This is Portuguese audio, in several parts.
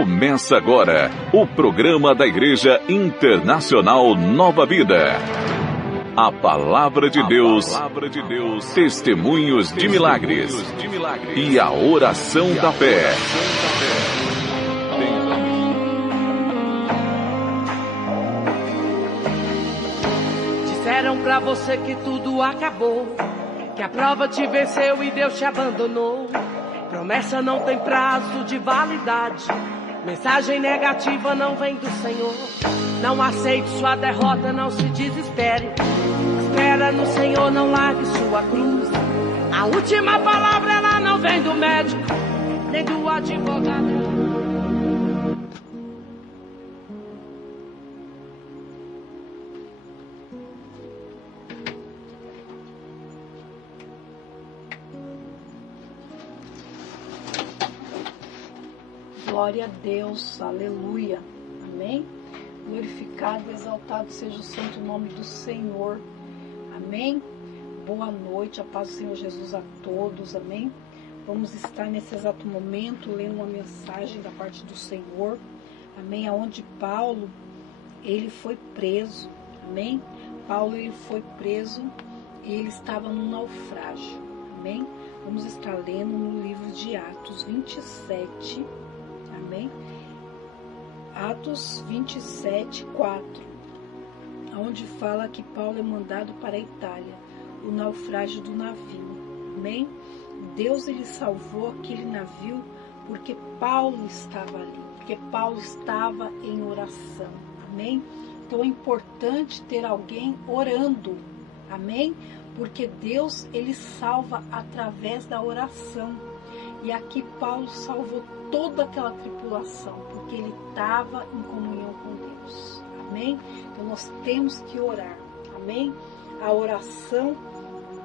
Começa agora o programa da Igreja Internacional Nova Vida. A Palavra de Deus, testemunhos de milagres e a oração da fé. Disseram pra você que tudo acabou, que a prova te venceu e Deus te abandonou. Promessa não tem prazo de validade, mensagem negativa não vem do Senhor. Não aceite sua derrota, não se desespere. Espera no Senhor, não largue sua cruz. A última palavra ela não vem do médico, nem do advogado. Glória a Deus, aleluia, amém? Glorificado e exaltado seja o santo nome do Senhor, amém? Boa noite, a paz do Senhor Jesus a todos, amém? Vamos estar nesse exato momento lendo uma mensagem da parte do Senhor, amém? Onde Paulo, ele foi preso, amém? Paulo, ele foi preso e ele estava num naufrágio, amém? Vamos estar lendo no livro de Atos 27, amém? Atos 27, 4, onde fala que Paulo é mandado para a Itália, o naufrágio do navio, amém? Deus, ele salvou aquele navio porque Paulo estava ali, porque Paulo estava em oração, amém? Então é importante ter alguém orando, amém? Porque Deus, ele salva através da oração. E aqui Paulo salvou toda aquela tripulação, porque ele estava em comunhão com Deus, amém? Então nós temos que orar, amém? A oração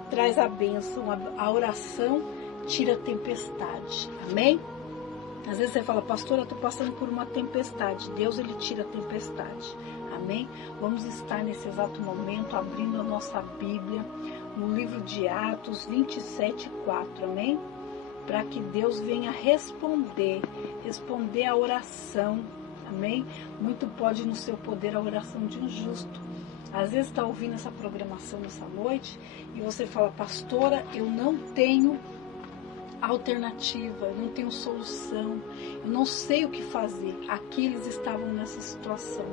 traz a bênção, a oração tira a tempestade, amém? Às vezes você fala, pastora, eu estou passando por uma tempestade. Deus, ele tira a tempestade, amém? Vamos estar nesse exato momento abrindo a nossa Bíblia no livro de Atos 27, 4, amém? Para que Deus venha responder a oração, amém? Muito pode no seu poder a oração de um justo. Às vezes está ouvindo essa programação nessa noite e você fala, pastora, eu não tenho alternativa, eu não tenho solução, eu não sei o que fazer. Aqui eles estavam nessa situação,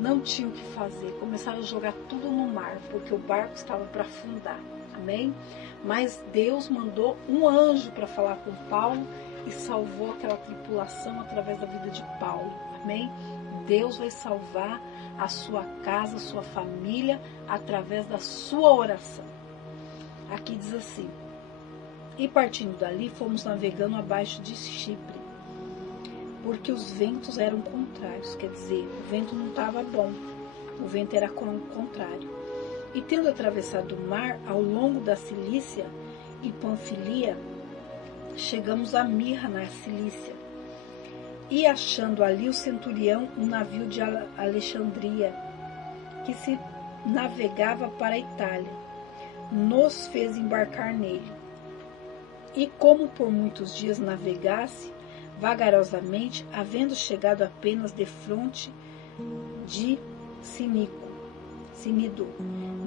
não tinham o que fazer, começaram a jogar tudo no mar, porque o barco estava para afundar, amém? Mas Deus mandou um anjo para falar com Paulo e salvou aquela tripulação através da vida de Paulo, amém? Deus vai salvar a sua casa, a sua família, através da sua oração. Aqui diz assim, e partindo dali fomos navegando abaixo de Chipre, porque os ventos eram contrários, quer dizer, o vento não estava bom, o vento era contrário. E tendo atravessado o mar ao longo da Cilícia e Panfilia, chegamos a Mirra, na Cilícia. E achando ali o centurião um navio de Alexandria, que se navegava para a Itália, nos fez embarcar nele. E como por muitos dias navegasse, vagarosamente, havendo chegado apenas defronte de Cinido,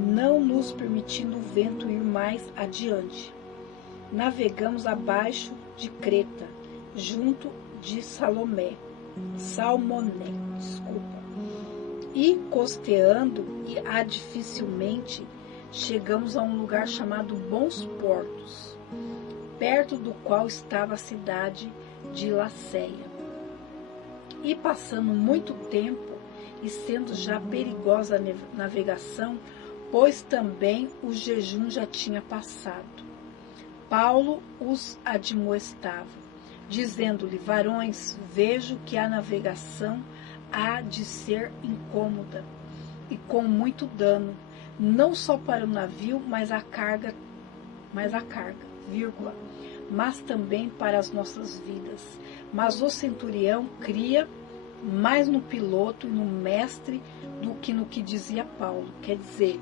não nos permitindo o vento ir mais adiante. Navegamos abaixo de Creta, junto de Salmoné, e costeando dificilmente, chegamos a um lugar chamado Bons Portos, perto do qual estava a cidade de Laceia. E passando muito tempo, e sendo já perigosa a navegação, pois também o jejum já tinha passado, Paulo os admoestava, dizendo-lhe, varões, vejo que a navegação há de ser incômoda e com muito dano, não só para o navio, mas a carga, mas também para as nossas vidas. Mas o centurião cria mais no piloto e no mestre do que no que dizia Paulo. Quer dizer,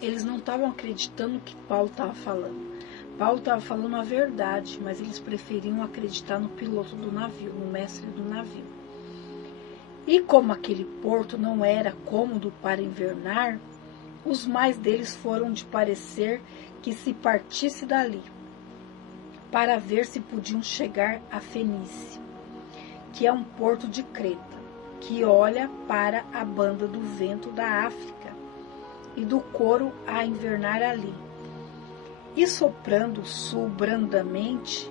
eles não estavam acreditando no que Paulo estava falando. Paulo estava falando a verdade, mas eles preferiam acreditar no piloto do navio, no mestre do navio. E como aquele porto não era cômodo para invernar, os mais deles foram de parecer que se partisse dali, para ver se podiam chegar a Fenícia, que é um porto de Creta, que olha para a banda do vento da África, e do coro a invernar ali. E soprando o sul brandamente,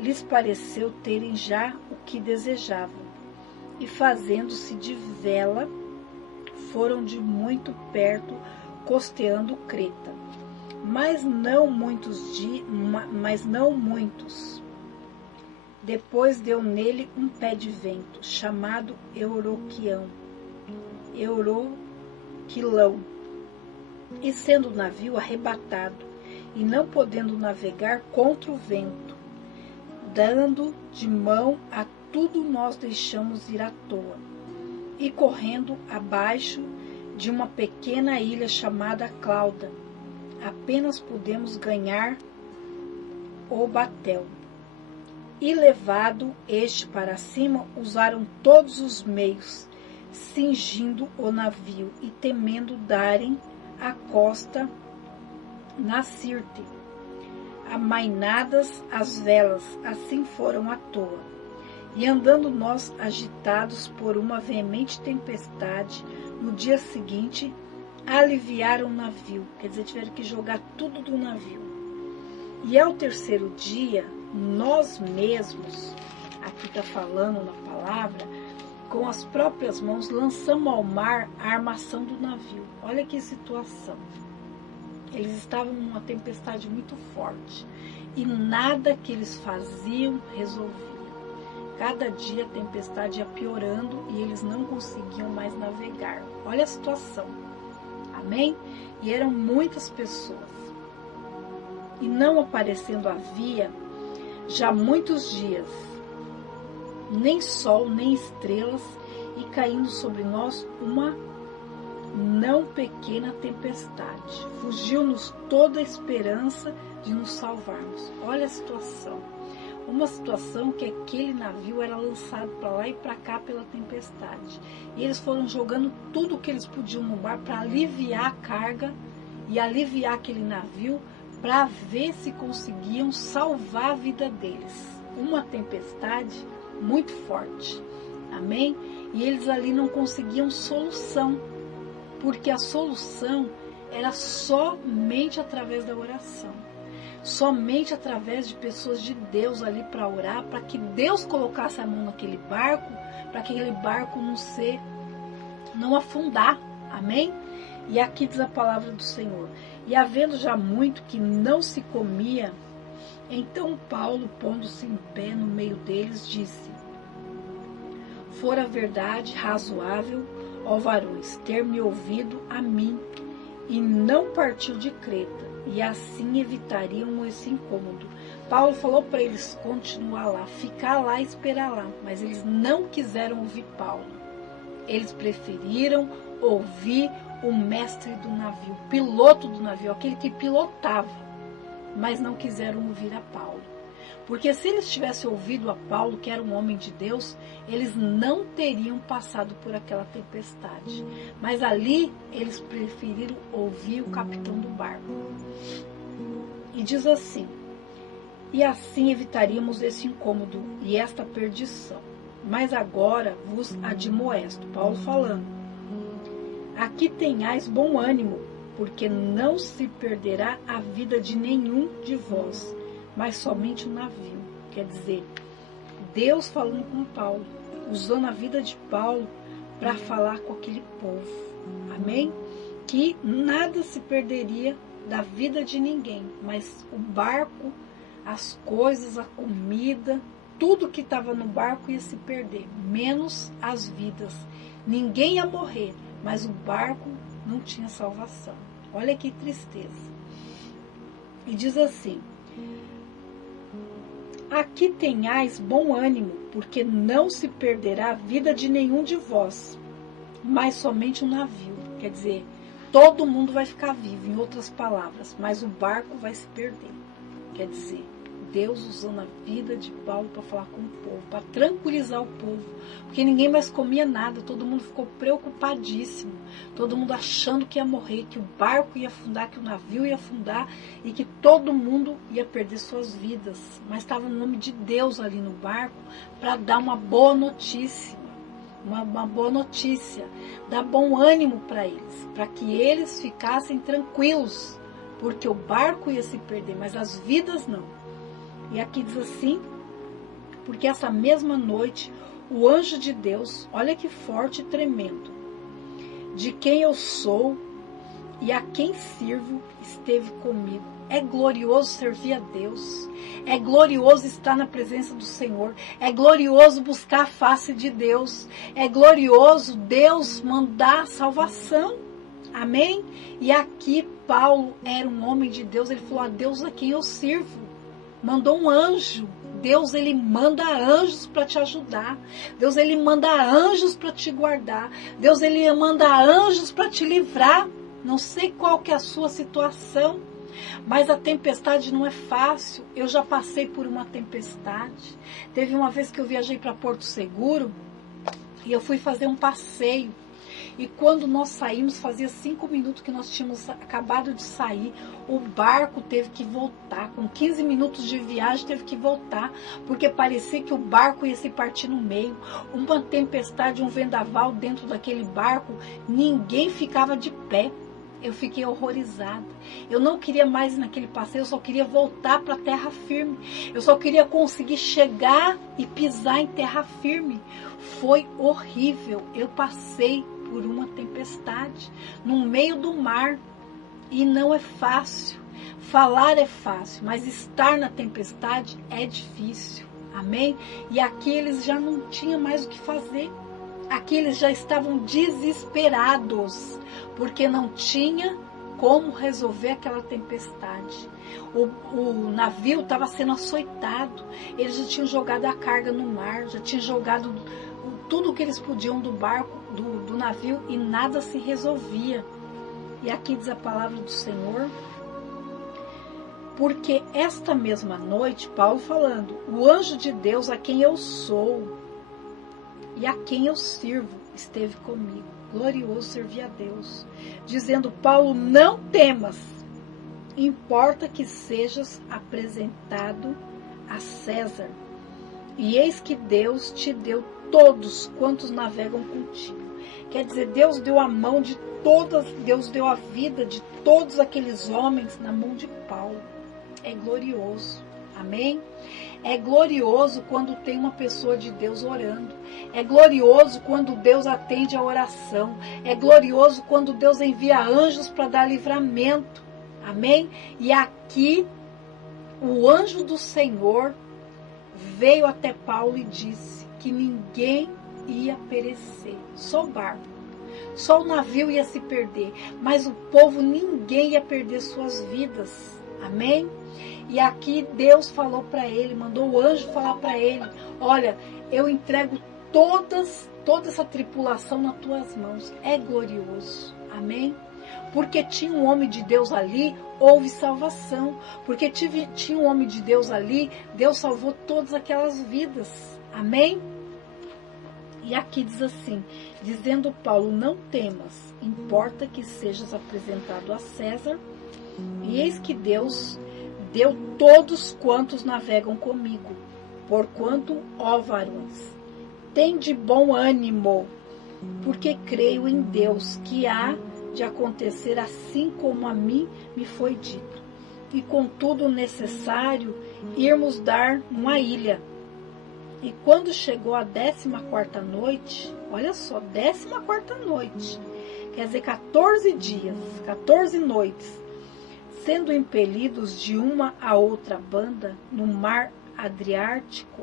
lhes pareceu terem já o que desejavam, e fazendo-se de vela, foram de muito perto costeando Creta, mas não muitos. Depois deu nele um pé de vento, chamado Euroquilão, e sendo o navio arrebatado, e não podendo navegar contra o vento, dando de mão a tudo nós deixamos ir à toa, e correndo abaixo de uma pequena ilha chamada Clauda, apenas pudemos ganhar o batel. E levado este para cima, usaram todos os meios, cingindo o navio e temendo darem a costa na Sirte. Amainadas as velas, assim foram à toa. E andando nós agitados por uma veemente tempestade, no dia seguinte aliviaram o navio, quer dizer, tiveram que jogar tudo do navio. E ao terceiro dia, nós mesmos, aqui está falando na palavra, com as próprias mãos lançamos ao mar a armação do navio. Olha que situação. Eles estavam numa tempestade muito forte e nada que eles faziam resolvia. Cada dia a tempestade ia piorando e eles não conseguiam mais navegar. Olha a situação. Amém? E eram muitas pessoas. E não aparecendo havia já muitos dias, nem sol, nem estrelas, e caindo sobre nós uma não pequena tempestade. Fugiu-nos toda a esperança de nos salvarmos. Olha a situação. Uma situação que aquele navio era lançado para lá e para cá pela tempestade. E eles foram jogando tudo o que eles podiam no bar para aliviar a carga e aliviar aquele navio, para ver se conseguiam salvar a vida deles. Uma tempestade muito forte. Amém? E eles ali não conseguiam solução, porque a solução era somente através da oração. Somente através de pessoas de Deus ali para orar, para que Deus colocasse a mão naquele barco, para que aquele barco não afundar. Amém? E aqui diz a palavra do Senhor. E havendo já muito que não se comia, então Paulo, pondo-se em pé no meio deles, disse: fora verdade razoável, ó varões, ter me ouvido a mim, e não partiu de Creta, e assim evitariam esse incômodo. Paulo falou para eles continuar lá, ficar lá e esperar lá, mas eles não quiseram ouvir Paulo. Eles preferiram ouvir o mestre do navio, o piloto do navio, aquele que pilotava, mas não quiseram ouvir a Paulo. Porque se eles tivessem ouvido a Paulo, que era um homem de Deus, eles não teriam passado por aquela tempestade. Mas ali eles preferiram ouvir o capitão do barco. E diz assim: e assim evitaríamos esse incômodo e esta perdição. Mas agora vos admoesto, Paulo falando: aqui tenhais bom ânimo, porque não se perderá a vida de nenhum de vós, mas somente o navio. Quer dizer, Deus falando com Paulo, usando a vida de Paulo para falar com aquele povo. Amém? Que nada se perderia da vida de ninguém, mas o barco, as coisas, a comida, tudo que estava no barco ia se perder, menos as vidas. Ninguém ia morrer, mas o barco não tinha salvação. Olha que tristeza. E diz assim: aqui tenhais bom ânimo, porque não se perderá a vida de nenhum de vós, mas somente o navio. Quer dizer, todo mundo vai ficar vivo, em outras palavras, mas o barco vai se perder. Quer dizer, Deus usando a vida de Paulo para falar com o povo, para tranquilizar o povo, porque ninguém mais comia nada, todo mundo ficou preocupadíssimo, todo mundo achando que ia morrer, que o barco ia afundar, que o navio ia afundar e que todo mundo ia perder suas vidas. Mas estava o nome de Deus ali no barco para dar uma boa notícia, uma boa notícia, dar bom ânimo para eles, para que eles ficassem tranquilos, porque o barco ia se perder, mas as vidas não. E aqui diz assim, porque essa mesma noite, o anjo de Deus, olha que forte e tremendo, de quem eu sou e a quem sirvo, esteve comigo. É glorioso servir a Deus, é glorioso estar na presença do Senhor, é glorioso buscar a face de Deus, é glorioso Deus mandar salvação. Amém? E aqui Paulo era um homem de Deus, ele falou, a Deus a quem eu sirvo. Mandou um anjo. Deus, ele manda anjos para te ajudar. Deus, ele manda anjos para te guardar. Deus, ele manda anjos para te livrar. Não sei qual que é a sua situação, mas a tempestade não é fácil. Eu já passei por uma tempestade. Teve uma vez que eu viajei para Porto Seguro e eu fui fazer um passeio. E quando nós saímos, fazia 5 minutos que nós tínhamos acabado de sair, o barco teve que voltar. Com 15 minutos de viagem teve que voltar, porque parecia que o barco ia se partir no meio. Uma tempestade, um vendaval dentro daquele barco, ninguém ficava de pé. Eu fiquei horrorizada. Eu não queria mais ir naquele passeio, eu só queria voltar para a terra firme. Eu só queria conseguir chegar e pisar em terra firme. Foi horrível. Eu passei por uma tempestade no meio do mar e não é fácil. Falar é fácil, mas estar na tempestade é difícil. Amém? E aqui eles já não tinham mais o que fazer. Aqui eles já estavam desesperados, porque não tinha como resolver aquela tempestade. O navio estava sendo açoitado, eles já tinham jogado a carga no mar, já tinham jogado tudo o que eles podiam do barco, do navio, e nada se resolvia. E aqui diz a palavra do Senhor, porque esta mesma noite, Paulo falando, o anjo de Deus a quem eu sou e a quem eu sirvo esteve comigo. Glorioso servir a Deus. Dizendo, Paulo, não temas, importa que sejas apresentado a César. E eis que Deus te deu todos quantos navegam contigo. Quer dizer, Deus deu a mão de todas, Deus deu a vida de todos aqueles homens na mão de Paulo. É glorioso. Amém? É glorioso quando tem uma pessoa de Deus orando. É glorioso quando Deus atende a oração. É glorioso quando Deus envia anjos para dar livramento. Amém? E aqui, o anjo do Senhor veio até Paulo e disse que ninguém ia perecer. Só o barco. Só o navio ia se perder. Mas o povo, ninguém ia perder suas vidas. Amém? E aqui Deus falou para ele, mandou o anjo falar para ele, olha, eu entrego toda essa tripulação nas tuas mãos. É glorioso. Amém? Porque tinha um homem de Deus ali, houve salvação. Porque tinha um homem de Deus ali, Deus salvou todas aquelas vidas. Amém? E aqui diz assim, dizendo Paulo, não temas, importa que sejas apresentado a César. E eis que Deus deu todos quantos navegam comigo. Porquanto, ó varões, tende bom ânimo, porque creio em Deus, que há de acontecer assim como a mim me foi dito. E contudo necessário irmos dar uma ilha. E quando chegou a 14ª noite, olha só, 14ª noite, quer dizer 14 dias, 14 noites, sendo impelidos de uma a outra banda no mar Adriático,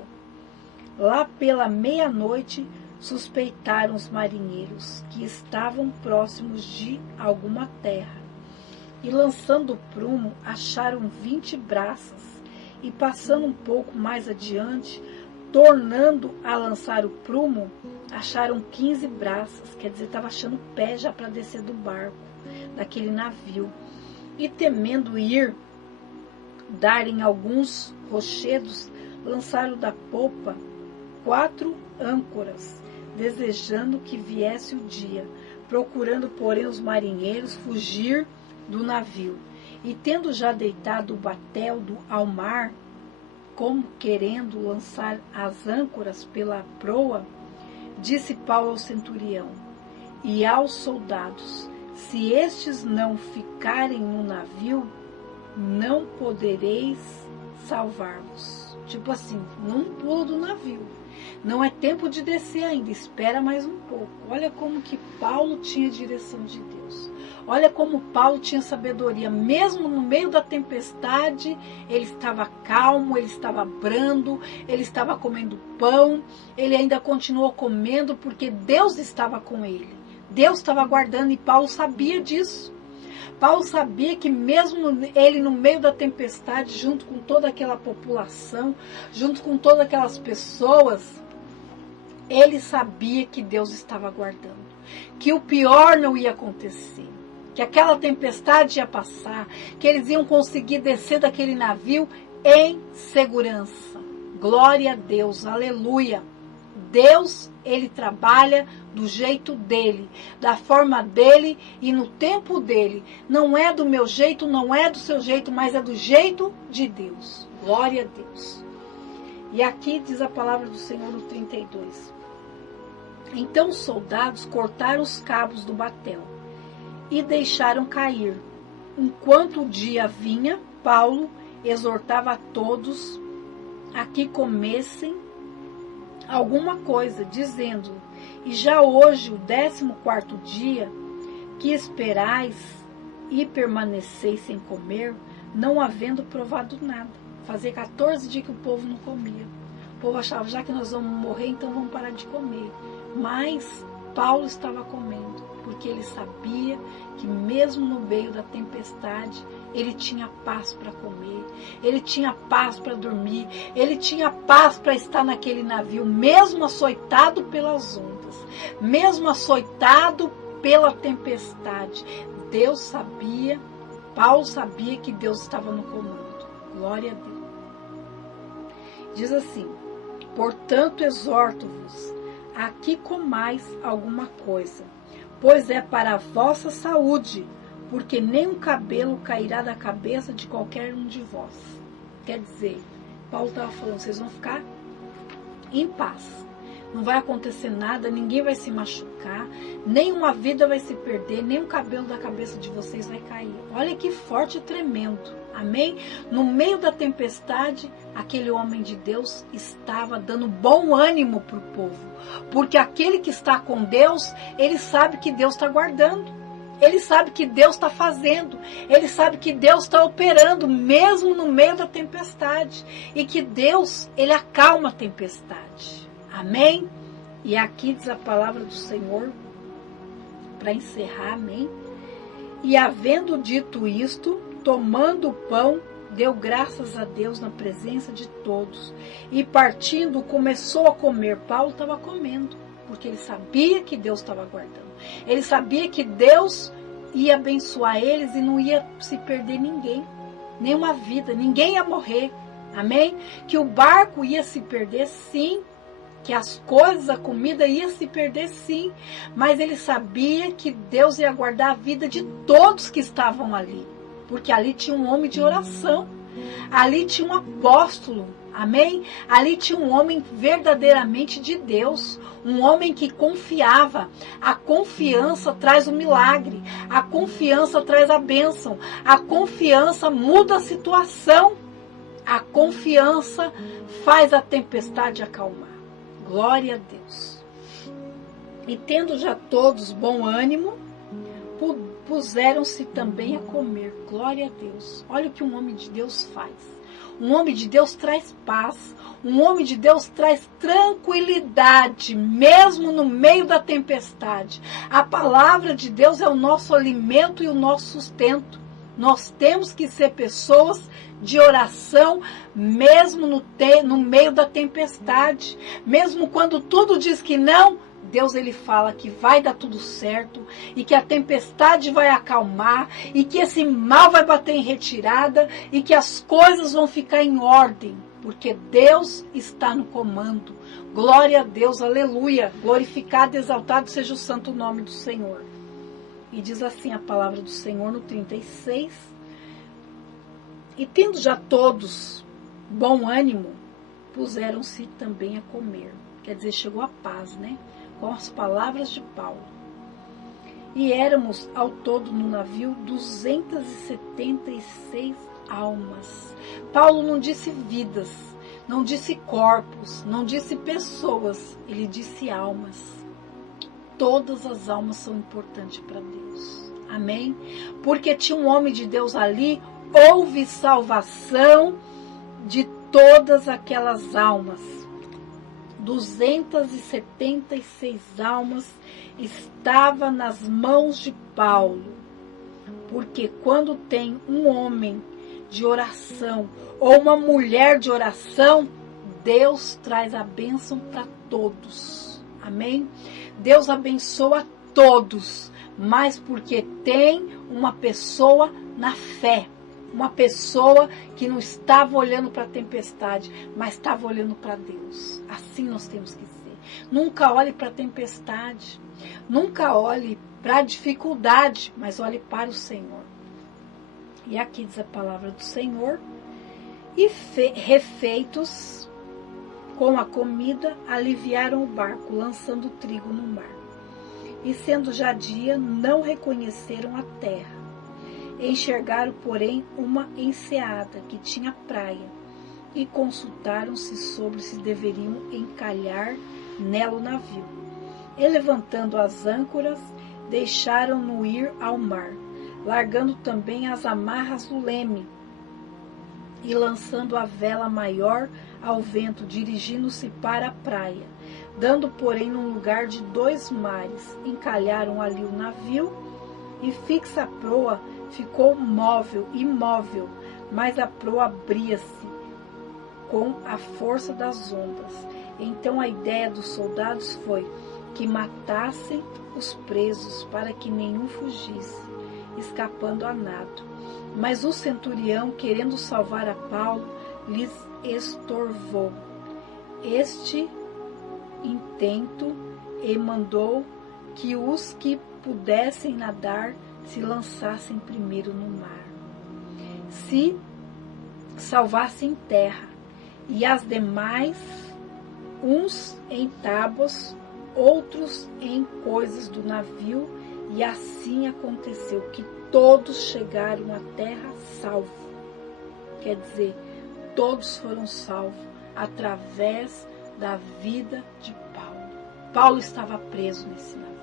lá pela meia-noite suspeitaram os marinheiros que estavam próximos de alguma terra, e lançando o prumo acharam 20 braças, e passando um pouco mais adiante, tornando a lançar o prumo, acharam 15 braças, quer dizer, estava achando pé já para descer do barco, daquele navio. E temendo ir darem alguns rochedos, lançaram da popa 4 âncoras, desejando que viesse o dia, procurando, porém, os marinheiros fugir do navio. E tendo já deitado o batel ao mar, como querendo lançar as âncoras pela proa, disse Paulo ao centurião e aos soldados: se estes não ficarem no navio, não podereis salvar-vos. Tipo assim, não pula do navio. Não é tempo de descer ainda, espera mais um pouco. Olha como que Paulo tinha direção de Deus. Olha como Paulo tinha sabedoria. Mesmo no meio da tempestade, ele estava calmo, ele estava brando, ele estava comendo pão, ele ainda continuou comendo porque Deus estava com ele. Deus estava guardando e Paulo sabia disso. Paulo sabia que mesmo ele no meio da tempestade, junto com toda aquela população, junto com todas aquelas pessoas, ele sabia que Deus estava guardando, que o pior não ia acontecer, que aquela tempestade ia passar, que eles iam conseguir descer daquele navio em segurança. Glória a Deus, aleluia. Deus, ele trabalha do jeito dele, da forma dele e no tempo dele. Não é do meu jeito, não é do seu jeito, mas é do jeito de Deus. Glória a Deus. E aqui diz a palavra do Senhor no 32. Então os soldados cortaram os cabos do batel e deixaram cair. Enquanto o dia vinha, Paulo exortava a todos a que comessem alguma coisa, dizendo: e já hoje, o 14º dia, que esperais e permaneceis sem comer, não havendo provado nada. Fazia 14 dias que o povo não comia. O povo achava, já que nós vamos morrer, então vamos parar de comer. Mas Paulo estava comendo, porque ele sabia que mesmo no meio da tempestade, ele tinha paz para comer, ele tinha paz para dormir, ele tinha paz para estar naquele navio, mesmo açoitado pelas ondas, mesmo açoitado pela tempestade. Deus sabia, Paulo sabia que Deus estava no comando. Glória a Deus. Diz assim: portanto, exorto-vos a que comais alguma coisa, pois é para a vossa saúde, porque nem um cabelo cairá da cabeça de qualquer um de vós. Quer dizer, Paulo estava falando, vocês vão ficar em paz. Não vai acontecer nada, ninguém vai se machucar, nenhuma vida vai se perder, nem um cabelo da cabeça de vocês vai cair. Olha que forte e tremendo. Amém? No meio da tempestade, aquele homem de Deus estava dando bom ânimo para o povo. Porque aquele que está com Deus, ele sabe que Deus está guardando. Ele sabe que Deus está fazendo. Ele sabe que Deus está operando, mesmo no meio da tempestade. E que Deus, ele acalma a tempestade. Amém? E aqui diz a palavra do Senhor, para encerrar, amém? E havendo dito isto, tomando o pão, deu graças a Deus na presença de todos. E partindo, começou a comer. Paulo estava comendo, porque ele sabia que Deus estava guardando. Ele sabia que Deus ia abençoar eles e não ia se perder ninguém, nenhuma vida, ninguém ia morrer. Amém? Que o barco ia se perder, sim. Que as coisas, a comida ia se perder, sim. Mas ele sabia que Deus ia guardar a vida de todos que estavam ali. Porque ali tinha um homem de oração. Ali tinha um apóstolo. Amém? Ali tinha um homem verdadeiramente de Deus. Um homem que confiava. A confiança traz o milagre. A confiança traz a bênção. A confiança muda a situação. A confiança faz a tempestade acalmar. Glória a Deus. E tendo já todos bom ânimo, puseram-se também a comer. Glória a Deus. Olha o que um homem de Deus faz. Um homem de Deus traz paz. Um homem de Deus traz tranquilidade, mesmo no meio da tempestade. A palavra de Deus é o nosso alimento e o nosso sustento. Nós temos que ser pessoas de oração, mesmo no meio da tempestade. Mesmo quando tudo diz que não, Deus ele fala que vai dar tudo certo e que a tempestade vai acalmar e que esse mal vai bater em retirada e que as coisas vão ficar em ordem, porque Deus está no comando. Glória a Deus, aleluia, glorificado e exaltado seja o santo nome do Senhor. E diz assim a palavra do Senhor no 36, e tendo já todos bom ânimo, puseram-se também a comer. Quer dizer, chegou a paz, né? Com as palavras de Paulo. E éramos ao todo no navio 276 almas. Paulo não disse vidas, não disse corpos, não disse pessoas, ele disse almas. Todas as almas são importantes para Deus. Amém? Porque tinha um homem de Deus ali, houve salvação de todas aquelas almas. 276 almas estava nas mãos de Paulo. Porque quando tem um homem de oração ou uma mulher de oração, Deus traz a bênção para todos. Amém? Deus abençoa todos, mas porque tem uma pessoa na fé. Uma pessoa que não estava olhando para a tempestade, mas estava olhando para Deus. Assim nós temos que ser. Nunca olhe para a tempestade. Nunca olhe para a dificuldade, mas olhe para o Senhor. E aqui diz a palavra do Senhor. E refeitos com a comida, aliviaram o barco, lançando o trigo no mar. E sendo já dia, não reconheceram a terra. Enxergaram, porém, uma enseada que tinha praia, e consultaram-se sobre se deveriam encalhar nela o navio. E levantando as âncoras, deixaram-no ir ao mar, largando também as amarras do leme, e lançando a vela maior ao vento, dirigindo-se para a praia. Dando, porém, num lugar de 2 mares, encalharam ali o navio, e fixa a proa, ficou imóvel, mas a proa abria-se com a força das ondas. Então a ideia dos soldados foi que matassem os presos para que nenhum fugisse, escapando a nado. Mas o centurião, querendo salvar a Paulo, lhes estorvou este intento e mandou que os que pudessem nadar se lançassem primeiro no mar, se salvassem terra, e as demais, uns em tábuas, outros em coisas do navio, e assim aconteceu que todos chegaram à terra salvos. Quer dizer, todos foram salvos através da vida de Paulo. Paulo estava preso nesse navio.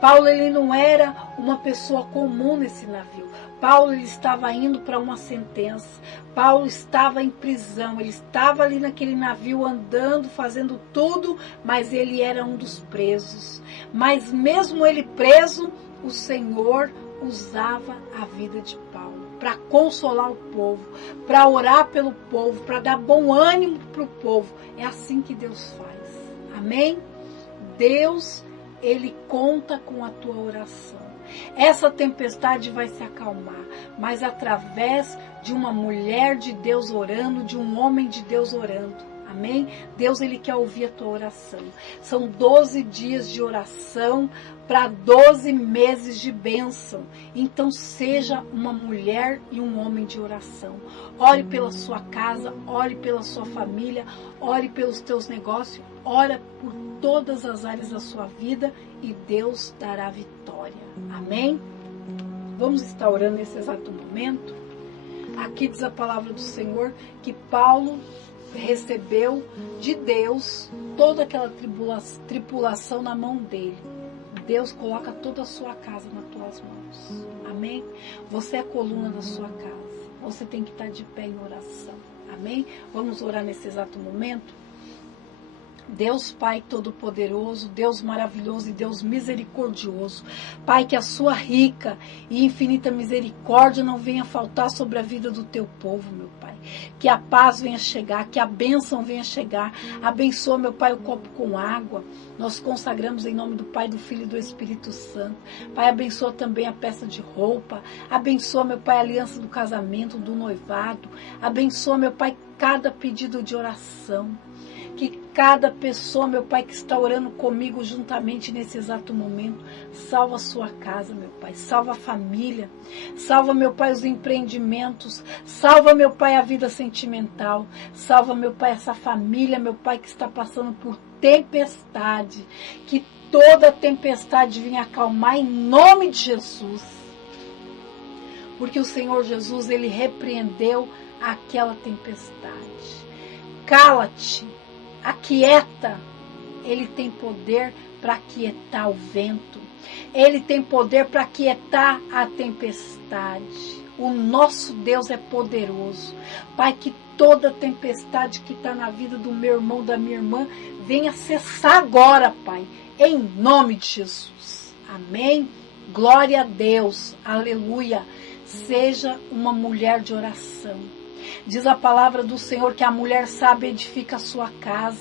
Paulo ele não era uma pessoa comum nesse navio. Paulo ele estava indo para uma sentença. Paulo estava em prisão. Ele estava ali naquele navio andando, fazendo tudo, mas ele era um dos presos. Mas mesmo ele preso, o Senhor usava a vida de Paulo para consolar o povo, para orar pelo povo, para dar bom ânimo para o povo. É assim que Deus faz. Amém? Deus, Ele conta com a tua oração. Essa tempestade vai se acalmar, mas através de uma mulher de Deus orando, de um homem de Deus orando. Amém? Deus, Ele quer ouvir a tua oração. São 12 dias de oração para 12 meses de bênção. Então, seja uma mulher e um homem de oração. Ore pela sua casa, ore pela sua família, ore pelos teus negócios, ore por todas as áreas da sua vida e Deus dará vitória. Amém? Vamos estar orando nesse exato momento. Aqui diz a palavra do Senhor que Paulo recebeu de Deus toda aquela tripulação na mão dele. Deus coloca toda a sua casa nas tuas mãos. Amém? Você é a coluna da sua casa. Você tem que estar de pé em oração. Amém? Vamos orar nesse exato momento. Deus Pai Todo-Poderoso, Deus maravilhoso e Deus misericordioso. Pai, que a sua rica e infinita misericórdia não venha faltar sobre a vida do teu povo, meu Pai. Que a paz venha chegar, que a bênção venha chegar. Abençoa, meu Pai, o copo com água. Nós consagramos em nome do Pai, do Filho e do Espírito Santo. Pai, abençoa também a peça de roupa. Abençoa, meu Pai, a aliança do casamento, do noivado. Abençoa, meu Pai, cada pedido de oração. Que cada pessoa, meu Pai, que está orando comigo juntamente nesse exato momento, salva a sua casa, meu Pai, salva a família, salva, meu Pai, os empreendimentos, salva, meu Pai, a vida sentimental, salva, meu Pai, essa família, meu Pai, que está passando por tempestade, que toda tempestade venha acalmar em nome de Jesus, porque o Senhor Jesus, Ele repreendeu aquela tempestade. Cala-te, aquieta. Ele tem poder para aquietar o vento. Ele tem poder para aquietar a tempestade. O nosso Deus é poderoso. Pai, que toda tempestade que está na vida do meu irmão, da minha irmã, venha cessar agora, Pai, em nome de Jesus. Amém? Glória a Deus. Aleluia. Seja uma mulher de oração. Diz a palavra do Senhor que a mulher sábia edifica a sua casa,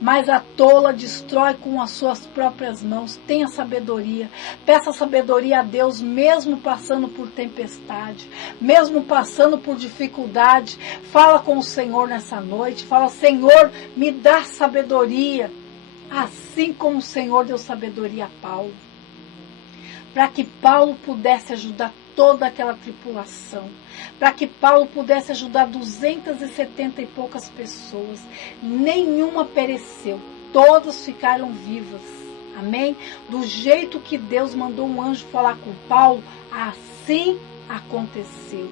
mas a tola destrói com as suas próprias mãos. Tenha sabedoria, peça sabedoria a Deus, mesmo passando por tempestade, mesmo passando por dificuldade. Fala com o Senhor nessa noite, fala: Senhor, me dá sabedoria, assim como o Senhor deu sabedoria a Paulo, para que Paulo pudesse ajudar toda aquela tripulação, para que Paulo pudesse ajudar 270 e poucas pessoas. Nenhuma pereceu, todas ficaram vivas. Amém? Do jeito que Deus mandou um anjo falar com Paulo, assim aconteceu.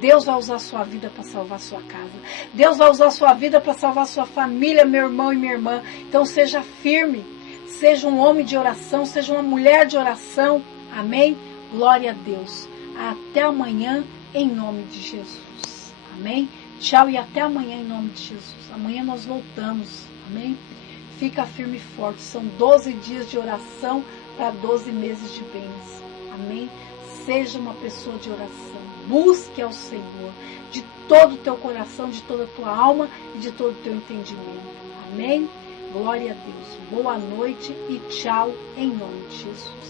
Deus vai usar a sua vida para salvar a sua casa. Deus vai usar a sua vida para salvar a sua família, meu irmão e minha irmã. Então seja firme, seja um homem de oração, seja uma mulher de oração. Amém? Glória a Deus. Até amanhã, em nome de Jesus. Amém? Tchau e até amanhã, em nome de Jesus. Amanhã nós voltamos. Amém? Fica firme e forte. São 12 dias de oração para 12 meses de bênção. Amém? Seja uma pessoa de oração. Busque ao Senhor de todo o teu coração, de toda a tua alma e de todo o teu entendimento. Amém? Glória a Deus. Boa noite e tchau, em nome de Jesus.